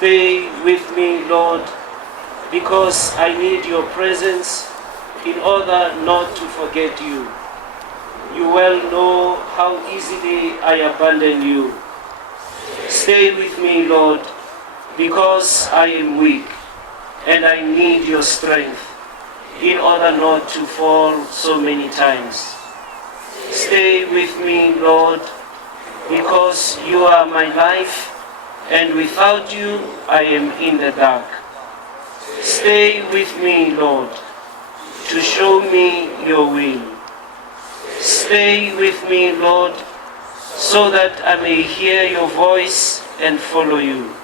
Stay with me, Lord, because I need your presence in order not to forget you. You well know how easily I abandon you. Stay with me, Lord, because I am weak and I need your strength in order not to fall so many times. Stay with me, Lord, because you are my life, and without you I am in the dark. Stay with me, Lord, to show me your will. Stay with me, Lord, so that I may hear your voice and follow you.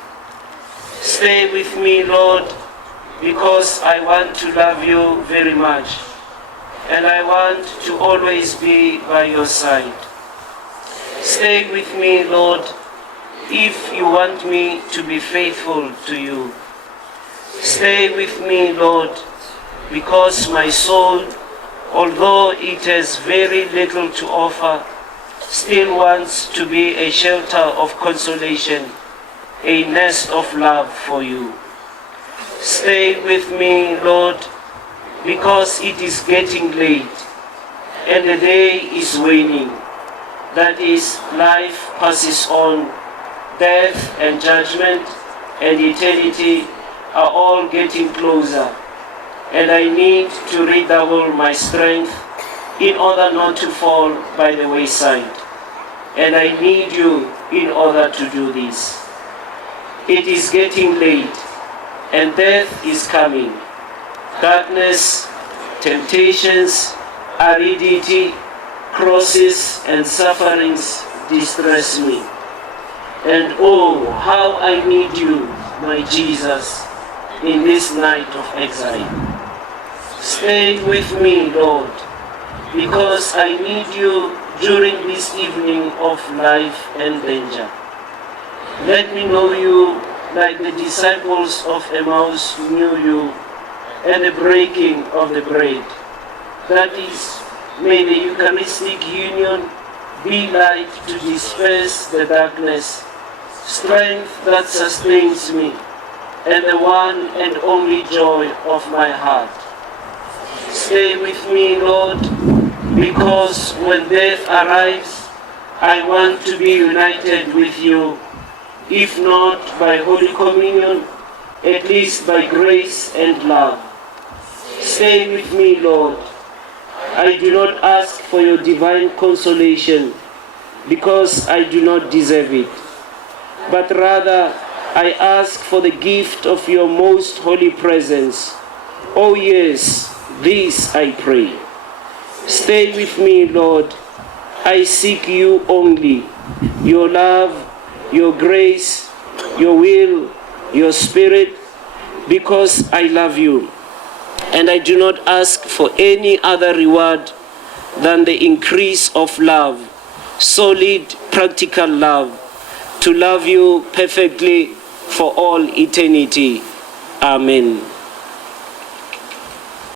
Stay with me, Lord, because I want to love you very much, and I want to always be by your side. Stay with me, Lord, if you want me to be faithful to you. Stay with me, Lord, because my soul, although it has very little to offer, still wants to be a shelter of consolation, a nest of love for you. Stay with me, Lord, because it is getting late and the day is waning. That is, life passes on. Death and judgment and eternity are all getting closer, and I need to redouble my strength in order not to fall by the wayside. And I need you in order to do this. It is getting late, and death is coming. Darkness, temptations, aridity, crosses, and sufferings distress me. And oh, how I need you, my Jesus, in this night of exile. Stay with me, Lord, because I need you during this evening of life and danger. Let me know you like the disciples of Emmaus knew you at the breaking of the bread. That is, may the Eucharistic union be light to disperse the darkness, strength that sustains me, and the one and only joy of my heart. Stay with me, Lord, because when death arrives, I want to be united with you, if not by Holy Communion, at least by grace and love. Stay with me, Lord. I do not ask for your divine consolation, because I do not deserve it, but rather I ask for the gift of your most holy presence. Oh yes, this I pray. Stay with me, Lord. I seek you only, your love, your grace, your will, your spirit, because I love you. And I do not ask for any other reward than the increase of love, solid, practical love, to love you perfectly for all eternity. Amen.